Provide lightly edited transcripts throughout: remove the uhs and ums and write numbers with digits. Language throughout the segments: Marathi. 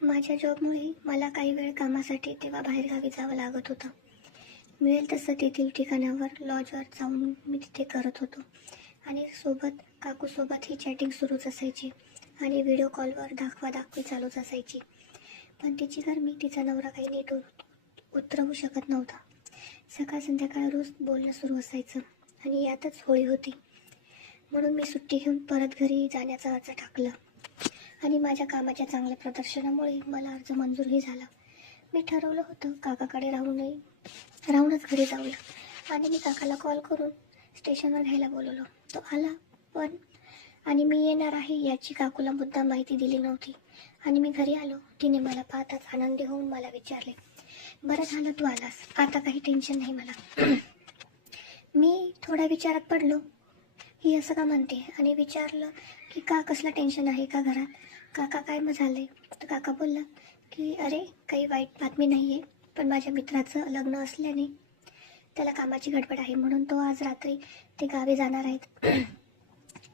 माझ्या जॉबमुळे मला काही वेळ कामासाठी तेव्हा बाहेरगावी जावं लागत होतं. मिळेल तसं तेथील ठिकाणावर लॉजवर जाऊन मी तिथे करत होतो आणि सोबत काकूसोबत ही चॅटिंग सुरूच असायची आणि व्हिडिओ कॉलवर दाखवादाखवी चालूच असायची. पण तिची गरमी तिचा नवरा काही नीट उतरवू शकत नव्हता. सकाळ संध्याकाळ रोज बोलणं सुरू असायचं आणि यातच होळी होती. म्हणून मी सुट्टी घेऊन परत घरी जाण्याचा अर्ज टाकला आणि माझ्या कामाच्या चांगल्या प्रदर्शनामुळे मला अर्ज मंजूरही झाला. मी ठरवलं होतं काकाकडे राहूनच घरी जाऊया आणि मी काकाला कॉल करून स्टेशनवर घ्यायला बोलवलं. तो आला पण आणि मी येणार आहे याची काकूला मुद्दाम माहिती दिली नव्हती आणि मी घरी आलो. तिने मला पाहताच आनंदी होऊन मला विचारले, बरं झालं तू आलास, आता काही टेन्शन नाही मला. मी थोड्या विचारात पडलो, ही असं का म्हणते, आणि विचारलं की का, कसलं टेन्शन आहे का घरात, काका काय मग झाले. तर काका बोलला की अरे काही वाईट बातमी नाही आहे, पण माझ्या मित्राचं लग्न असल्याने त्याला कामाची गडबड आहे म्हणून तो आज रात्री ते गावी जाणार आहेत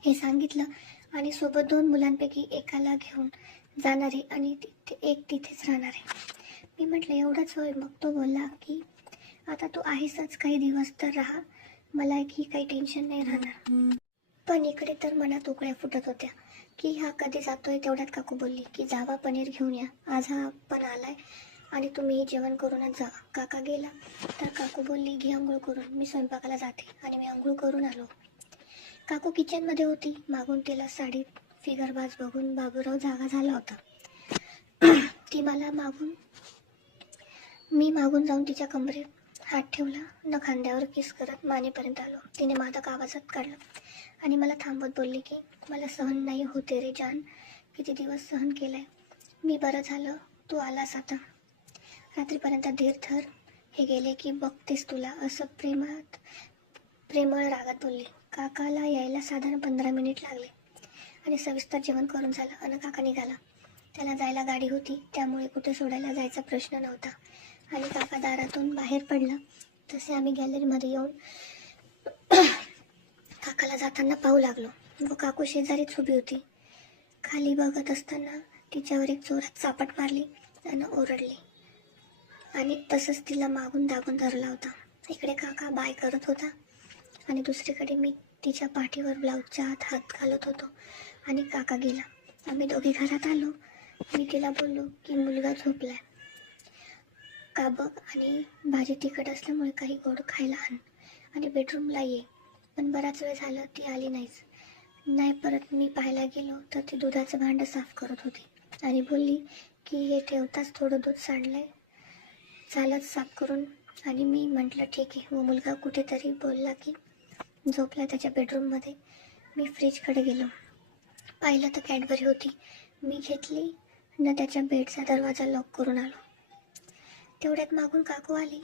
हे सांगितलं आणि सोबत 2 मुलांपैकी एकाला घेऊन जाणार आहे आणि एक तिथेच राहणार आहे. मी म्हटलं एवढंच होय. मग तो बोलला की आता तू आहेसच काही दिवस तर राहा, मला की काही टेन्शन नाही राहणार. पण इकडे तर मनात उकळ्या फुटत होत्या की हा कधी जातोय. तेवढ्यात काकू बोलली की जावा पनीर घेऊन या, आज हा पण आलाय आणि तुम्ही जेवण करूनच जा. काका गेला तर काकू बोलली घे आंघोळ करून, मी स्वयंपाकाला जाते आणि मी आंघोळ करून आलो. काकू किचनमध्ये होती. मागून तिला साडीत फिगरबाज बघून बाबूराव जागा झाला होता. मी मागून जाऊन तिच्या कमरेत हात ठेवला, न खांद्यावर किस करत मानेपर्यंत आलो. तिने मादक आवाजात काढलं आणि मला थांबवत बोलली की मला सहन नाही होते रे जान, किती दिवस सहन केलंय मी, बरं झालं तू आलास आता, रात्रीपर्यंत धीर धर, हे गेले की बघतेस तुला, असं प्रेमळ रागात बोलली. काकाला यायला साधारण 15 मिनिट लागले आणि सविस्तर जेवण करून झालं आणि काका निघाला. त्याला जायला गाडी होती त्यामुळे कुठे सोडायला जायचा प्रश्न नव्हता आणि काका दारातून बाहेर पडला तसे आम्ही गॅलरीमध्ये येऊन काकाला जाताना पाहू लागलो व काकू शेजारीच उभी होती. खाली बघत असताना तिच्यावर एक जोरात चापट मारली आणि ओरडली आणि तसंच तिला मागून दाबून धरला होता. इकडे काका बाय करत होता आणि दुसरीकडे मी तिच्या पाठीवर ब्लाऊजच्या हात घालत होतो आणि काका गेला. आम्ही दोघे घरात आलो. मी तिला बोललो की मुलगा झोपलाय का बघ आणि भाजी तिखट असल्यामुळे काही गोड खायला आण आणि बेडरूमला ये. पण बराच वेळ झाला ती आली नाही. परत मी पाहायला गेलो तर ती दुधाचं भांडं साफ करत होती आणि बोलली की हे ठेवताच थोडं दूध सांडलंय, चालत साफ करून. आणि मी म्हटलं ठीक आहे. व मुलगा कुठेतरी बोलला की झोपला त्याच्या बेडरूममध्ये. मी फ्रीजकडे गेलो, पाहिलं तर कॅडबरी होती. मी घेतली न त्याच्या बेडचा दरवाजा लॉक करून आलो. तेवढ्यात मागून काकू आली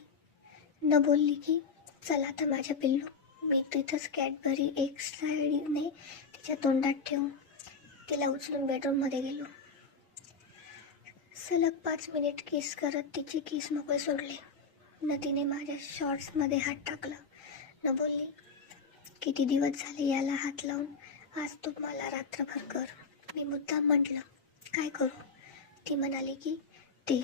न बोलली की चला आता माझ्या पिल्लू. मी तिथंच कॅडबरी एक साईडने तिच्या तोंडात ठेवून तिला उचलून बेडरूममध्ये गेलो. सलग 5 मिनिट किस करत तिचे केस मोकळे सोडले न तिने माझ्या शॉर्ट्समध्ये हात टाकला न बोलली किती दिवस झाले याला हात लावून, आज तू मला रात्रभर कर. मी मुद्दाम म्हटलं काय करू. ती म्हणाली की ते.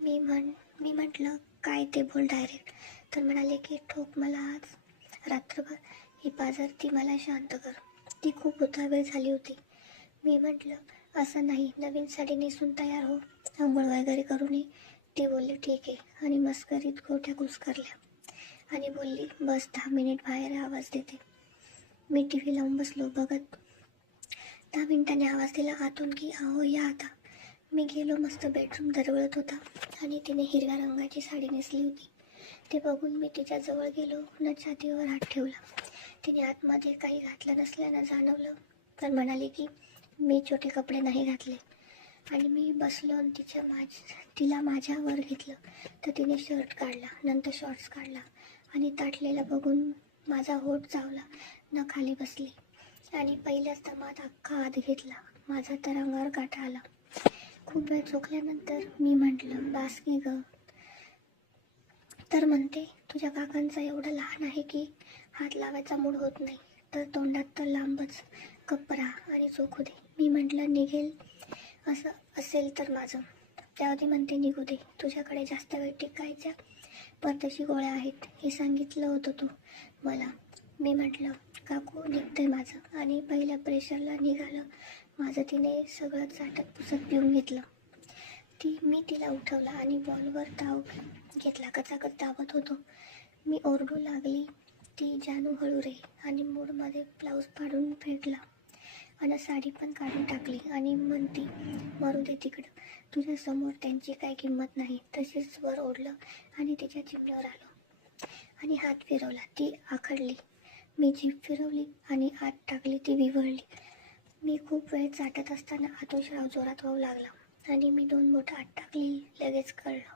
मी म्हटलं काय ते बोल डायरेक्ट. तर म्हणाले की ठोक मला आज रात्रभर, ही पाजर ती मला शांत कर. ती खूप उतावेळ झाली होती. मी म्हटलं असं नाही, नवीन साडी नेसून तयार हो, आंघोळ वगैरे करून ये. ती बोलली ठीक आहे आणि मस्करीत गोट्या कुस्करल्या आणि बोलली बस 10 मिनिट बाहेर आवाज देते. मी TV लावून बसलो बघत. 10 मिनिटांनी आवाज दिला आतून की अहो या आता. मी गेलो. मस्त बेडरूम दरवळत होता आणि तिने हिरव्या रंगाची साडी नेसली होती. ते बघून मी तिच्या जवळ गेलो न छातीवर हात ठेवला. तिने आतमध्ये काही घातलं नसल्यानं जाणवलं तर म्हणाली की मी छोटे कपडे नाही घातले आणि मी बसलो आणि तिला माझ्यावर घेतलं तर तिने शर्ट काढला, नंतर शॉर्ट्स काढला आणि ताटलेला बघून माझा होठ चावला न खाली बसली आणि पहिल्याच दमात अख्खा हात घेतला. माझा तर अंगावर काटा आला. खूप वेळ चोखल्यानंतर मी म्हटलं बास की ग. तर म्हणते तुझ्या काकांचा एवढं लहान आहे की हात लावायचा मूड होत नाही, तर तोंडात तर लांबच गप्प राहा आणि चोखू दे. मी म्हटलं निघेल असं असेल तर माझं. तेव्हा ती म्हणते निघू दे, तुझ्याकडे जास्त वेळ टिकायच्या परदेशी गोळ्या आहेत हे सांगितलं होतं तू मला. मी म्हटलं काकू निघतंय माझं, आणि पहिल्या प्रेशरला निघालं माझं. तिने सगळं चाटत पुसत पिऊन घेतलं. मी तिला उठवलं आणि बॉलवर ताव घेतला. कचाकच दाबत होतो. मी ओरडू लागली, ती जानू हळू रे, आणि मूडमध्ये ब्लाऊज फाडून फेकला आणि साडी पण काढून टाकली आणि म्हणती मरू दे तिकडं, तुझ्यासमोर त्यांची काही किंमत नाही. तशीच वर ओढलं आणि तिच्या चिमण्यावर आलो आणि हात फिरवला. ती आखडली. मी जीभ फिरवली आणि आत टाकली. ती विव्हळली. मी खूप वेळ चाटत असताना आतून श्राव जोरात वाहू लागला आणि मी 2 बोटं आत टाकली. लगेच कळलं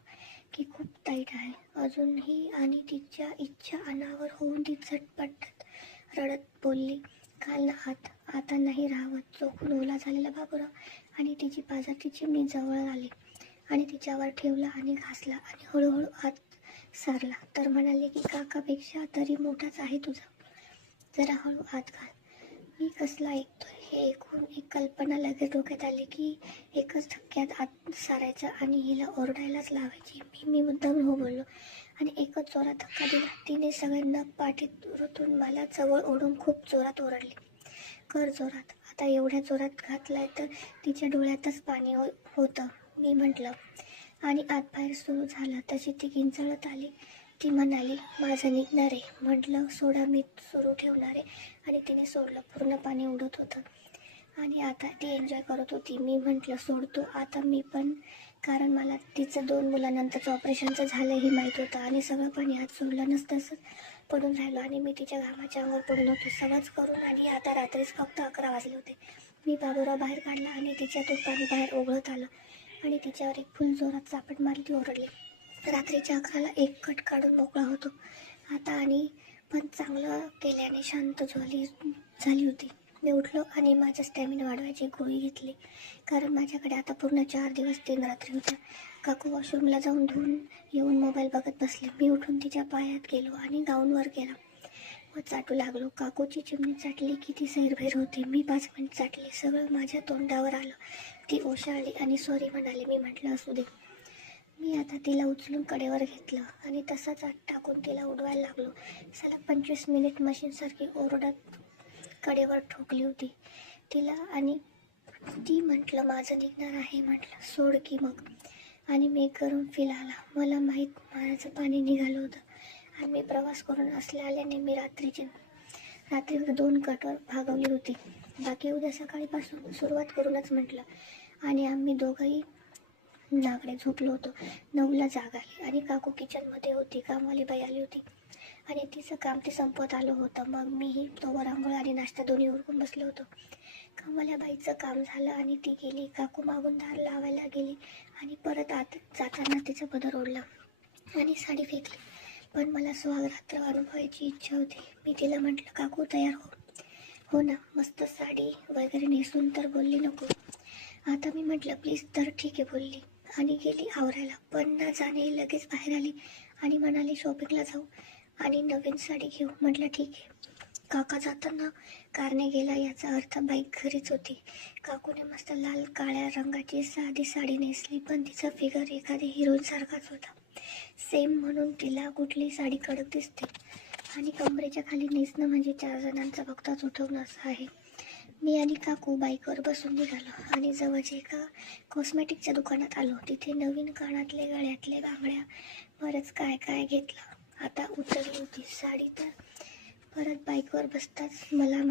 की खूप टाईट आहे अजूनही, आणि तिच्या इच्छा अनावर होऊन ती झटपट रडत बोलली, घाल ना आत. आता नाही राहत. चोखून ओला झालेला बाबूराव आणि तिची पाजाची चिमणी जवळ आली आणि तिच्यावर ठेवला आणि घासला आणि हळूहळू आत सारला. तर म्हणाले की काकापेक्षा तरी मोठाच आहे तुझा, जरा हळू आत घाल. मी कसला ऐकतोय हे ऐकून एक कल्पना लगेच डोक्यात आली की एकच धक्क्यात आत सारायचं आणि हिला ओरडायलाच लावायची. मी मुद्दाम हो बोललो आणि एकच जोरात धक्का दिला. तिने सगळे नग पाठीत रुतून मला जवळ ओढून खूप जोरात ओरडली, कर जोरात. आता एवढ्या जोरात घातलाय तर तिच्या डोळ्यातच पाणी होतं. मी म्हटलं आणि आत बाहेर सुरू झालं. तशी ती किंचाळत आली. ती म्हणाली माझं निघणार आहे. म्हटलं सोडा, मी सुरू ठेवणार आहे, आणि तिने सोडलं. पूर्ण पाणी उडत होतं आणि आता ती एन्जॉय करत होती. मी म्हटलं सोडतो आता मी पण, कारण मला तिचं 2 मुलांनंतरचं ऑपरेशनचं झालं हे माहीत होतं आणि सगळं पाणी हात सोडलं नसतंच पडून राहिलो आणि मी तिच्या घामाच्या अंगावर पडून होतो सगळंच करून. आणि आता रात्रीच फक्त 11 वाजले होते. मी बाबूराव बाहेर काढला आणि तिच्यातून पाणी बाहेर ओघळत आलं आणि तिच्यावर एक फुल जोरात चापट मारली. ती ओरडली. रात्रीच्या 11ला एक कट काढून मोकळा होतो आता, आणि पण चांगलं केल्याने शांत झाली होती. मी उठलो आणि माझा स्टॅमिना वाढवायची गोळी घेतली, कारण माझ्याकडे आता पूर्ण 4 दिवस 3 रात्री होत्या. काकू वॉशरूमला जाऊन धुवून येऊन मोबाईल बघत बसले. मी उठून तिच्या पायात गेलो आणि गाऊनवर गेला व चाटू लागलो. काकूची चिमणी चाटली की ती सैरभैर होती. मी 5 मिनिट चाटली. सगळं माझ्या तोंडावर आलं. ती ओशाळली आणि सॉरी म्हणाली. मी म्हटलं असू दे. मी आता तिला उचलून कडेवर घेतलं आणि तसाच आत टाकून तिला उडवायला लागलो. सलग 25 मिनिट मशीनसारखी ओरडत कडेवर ठोकली होती तिला, आणि ती म्हटलं माझं निघणार आहे. म्हटलं सोड की मग. आणि मी गरम फील आला. मला माहीत माझं पाणी निघालं होतं आणि मी प्रवास करून असल्याने मी रात्री 2 कटर भागवली होती. बाकी उद्या सकाळीपासून सुरुवात करूनच म्हटलं. आणि आम्ही दोघंही नाकडे झोपलो होतो. 9ला जाग आली आणि काकू किचनमध्ये होती. कामवाली बाई आली होती आणि तिचं काम ते संपत आलं होतं. मग मीही तोवर आंघोळ आणि नाश्ता दोन्ही उरकून बसलो होतो. कामवाल्या बाईचं काम झालं आणि ती गेली. काकू मागून दार लावायला गेली आणि परत आत जाताना तिचं पदर ओढला आणि साडी फेकली. पण मला सुहागरात्र अनुभवायची इच्छा होती. मी तिला म्हटलं काकू तयार हो ना, मस्त साडी वगैरे नेसून. तर बोलली नको. आता मी म्हटलं प्लीज. तर ठीक आहे बोलली आणि गेली आवरायला. पण ना जाणे लगेच बाहेर आली आणि म्हणाली शॉपिंगला जाऊ आणि नवीन साडी घेऊ. म्हटलं ठीक आहे. काका जाताना कारने गेला याचा अर्थ बाईक घरीच होती. काकूने मस्त लाल काळ्या रंगाची साधी साडी नेसली, पण तिचा फिगर एखादी हिरोईन सारखाच होता. सेम म्हणून तिला कुठली साडी कडक दिसते. आणि कमरेच्या खाली नेसणं म्हणजे 4 जणांचा भक्ताच उठवणं असं आहे. मी आणि काकू बाईकवर बसून निघालो आणि जवळच्या एका कॉस्मेटिकच्या दुकानात आलो. तिथे नवीन कानातले, गळ्यातले, बांगड्या, बरंच काय काय घेतलं. आता उतरली होती साडी तर परत बाईकवर बसताना मला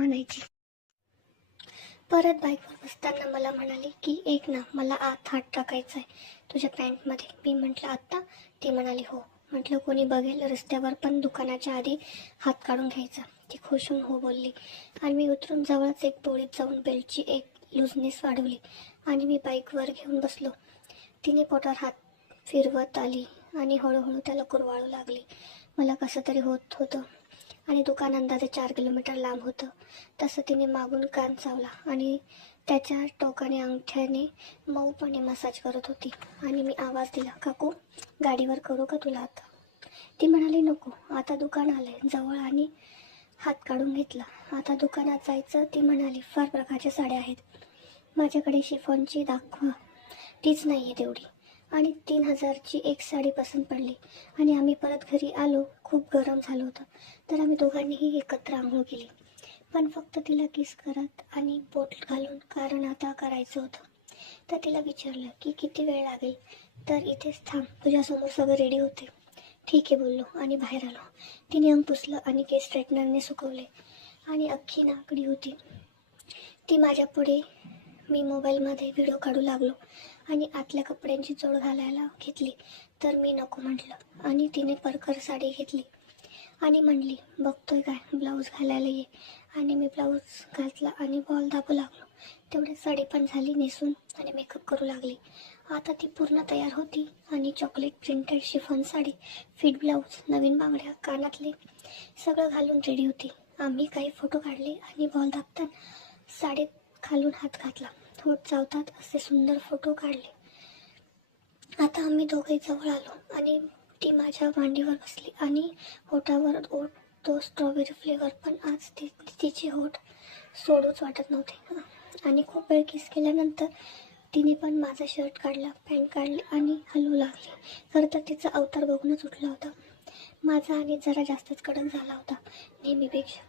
म्हणाली की एक ना, मला आत हात टाकायचा आहे तुझ्या पॅन्टमध्ये. मी म्हटलं आत्ता? ती म्हणाली हो. म्हटलं कोणी बघेल रस्त्यावर, पण दुकानाच्या आधी हात काढून घ्यायचा. ती खुश होऊन हो बोलली आणि मी उतरून जवळच एक पोळीत जाऊन बेल्टची एक लूजनेस वाढवली आणि मी बाईकवर घेऊन बसलो. तिने पोटावर हात फिरवत आली आणि हळूहळू त्याला कुरवाळू लागली. मला कसं तरी होत होतं आणि दुकान अंदाजे 4 किलोमीटर लांब होतं. तसं तिने मागून कान चावला आणि त्याच्या टोकाने अंगठ्याने मऊपणे मसाज करत होती आणि मी आवाज दिला काकू गाडीवर करू का तुला आता? ती म्हणाली नको, आता दुकान आलंय जवळ, आणि हात काढून घेतला. आता दुकानात जायचं. ती म्हणाली फार प्रकारच्या साड्या आहेत माझ्याकडे, शिफॉनची दाखवा. तीच नाही आहे तेवढी. आणि 3,000ची एक साडी पसंत पडली आणि आम्ही परत घरी आलो. खूप गरम झालं होतं तर आम्ही दोघांनीही एकत्र आंघोळ केली, पण फक्त तिला किस करत आणि बोट घालून, कारण आता करायचं होतं. तर तिला विचारलं की किती वेळ लागेल, तर इथेच थांब, तुझ्यासमोर सगळं रेडी होते. ठीक आहे बोललो आणि बाहेर आलो. तिने अंग पुसलं आणि केस स्ट्रेटनरने सुकवले आणि अख्खी नाकडी होती ती माझ्या पुढे. मी मोबाईलमध्ये व्हिडिओ काढू लागलो आणि आतल्या कपड्यांची जोड घालायला घेतली तर मी नको म्हटलं आणि तिने परकर साडी घेतली आणि म्हणली बघतोय काय, ब्लाऊज घालायला ये. आणि मी ब्लाऊज घातला आणि बॉल दाबू लागलो. तेवढ्यात साडी पण झाली नेसून आणि मेकअप करू लागली. आता ती पूर्ण तयार होती आणि chocolate printed chiffon sari, fit blouse, नवीन बांगड्या, कानातले सगळं घालून रेडी होती. आम्ही काही फोटो काढले आणि बॉल दाबताना साडीत खालून हात घातला, होठ चावतात असे सुंदर फोटो काढले. आता आम्ही दोघे जवळ आलो आणि ती माझ्या मांडीवर बसली आणि होठावर ओठ, तो स्ट्रॉबेरी फ्लेवर, पण आज तिचे होठ सोडूच वाटत नव्हते. आणि खूप वेळ किस केल्यानंतर तिने पण माझा शर्ट काढला, पॅन्ट काढली आणि हलवू लागली. खरं तर तिचा अवतार बघूनच उठला होता. माझा आणि जरा जास्तच कडक झाला होता नेहमीपेक्षा.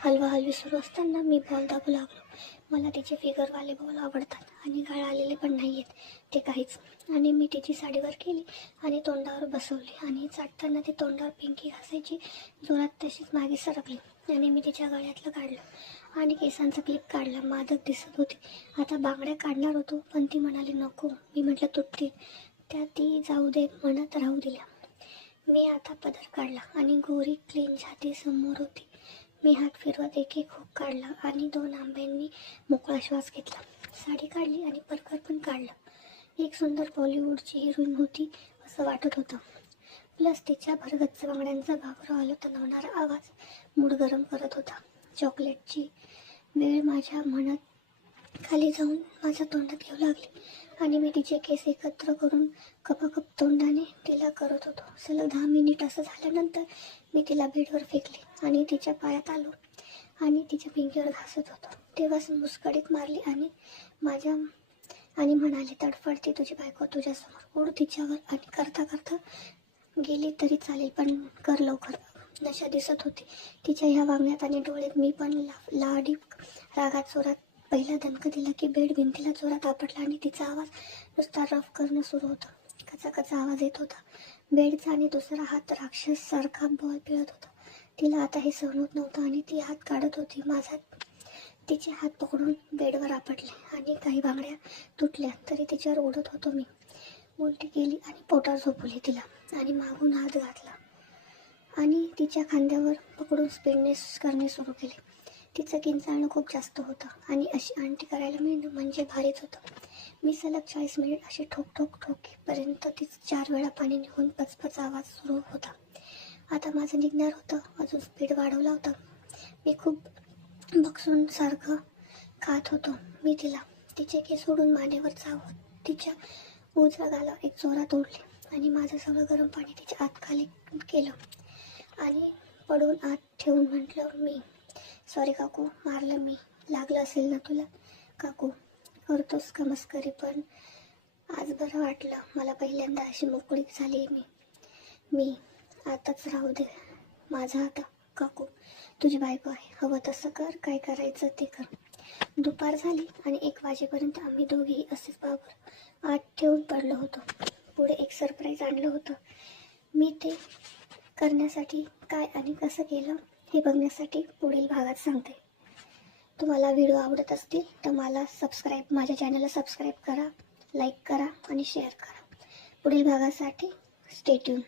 हलवाहलवी सुरू असताना मी बॉल दाबू लागलो. मला तिचे फिगरवाले बॉल आवडतात आणि गळ आलेले पण नाही आहेत ते काहीच. आणि मी तिची साडीवर केली आणि तोंडावर बसवली आणि चाटताना ती तोंडावर पिंकी घासायची जोरात, तशीच मागे सरकली आणि मी तिच्या गळ्यातलं काढलं आणि केसांचा क्लिप काढला. मादक दिसत होती. आता बांगड्या काढणार होतो पण ती म्हणाली नको. मी म्हटलं तुटतील त्या, ती जाऊ दे म्हणत राहू दिल्या. मी आता पदर काढला आणि गोरी क्लीन छाती समोर होती. मी हात फिरवत एक एक हुक काढला आणि 2 आंब्यांनी मोकळा श्वास घेतला. साडी काढली आणि परकर पण काढला. एक सुंदर बॉलिवूडची हिरोईन होती असं वाटत होतं. प्लस तिच्या भरगच्च बांगड्यांचा बाबूराव तणवणारा आवाज मूड गरम करत होता. चॉकलेटची वेळ माझ्या मनात खाली जाऊन माझ्या तोंडात घेऊ लागली आणि मी तिचे केस एकत्र करून कपाकप तोंडाने तिला करत होतो. सलग 10 मिनिट असं झाल्यानंतर मी तिला बेडवर फेकले आणि तिच्या पायात आलो आणि तिच्या पिंकीवर घासत होतो. तेव्हाच मुस्कडीत मारली आणि म्हणाले तडफडते तुझी बायको तुझ्यासमोर, उड तिच्यावर आणि करता करता गेली तरी चालेल पण कर लवकर. नशा दिसत होती तिच्या ह्या वागण्यात आणि डोळ्यात. मी पण लाडी रागात जोरात पहिला दणका दिला की बेड भिंतीला जोरात आपटला आणि तिचा आवाज नुसता रफ करणं सुरू होतं. कचा आवाज येत होता बेडचा आणि दुसरा हात राक्षस सारखा बॉल पिळत होता. तिला आता हे सहन होत नव्हतं आणि ती हात काढत होती माझा. तिचे हात पकडून बेडवर आपटले आणि काही बांगड्या तुटल्या तरी तिच्यावर ओढत होतो मी. उलटी केली आणि पोटावर झोपवली तिला आणि मागून हात घातला आणि तिच्या खांद्यावर पकडून स्पीडने करणे सुरू केले. तिचं किंचाळणं खूप जास्त होतं आणि अशी आंटी करायला मिळणं म्हणजे भारीच होतं. मी सलग 40 मिनिट अशी ठोकेपर्यंत तिचं 4 वेळा पाणी निघून पचपच आवाज सुरू होता. आता माझं निघणार होतं. अजून स्पीड वाढवला होता. मी खूप बक्षून सारखं खात होतो. मी तिला तिचे केस सोडून मानेवर चावत तिच्या उजव्या गालावर एक जोरात ओढले आणि माझं सगळं गरम पाणी तिच्या आत खाली केलं आणि पडून आत ठेवून म्हटलं मी सॉरी काकू, मारलं मी. लागलं असेल ना तुला काकू, करतोस का मस्करी, पण आज बरं वाटलं मला. पहिल्यांदा अशी मोकळीक झाली मी आताच राहू दे माझा आता काकू, तुझी बायको आहे, हवं तसं कर, काय करायचं ते कर. दुपार झाली आणि 1 वाजेपर्यंत आम्ही दोघेही असेच बाबर आत ठेवून पडलो होतो. पुढे एक सरप्राईज आणलं होतं. मी ते करण्यासाठी काय आणि कसं केलं हे बघण्यासाठी पुढील भागात सांगते. तुम्हाला व्हिडिओ आवडत असतील तर माझ्या चॅनलला सबस्क्राईब करा, लाईक करा आणि शेअर करा. पुढील भागासाठी स्टे ट्यून.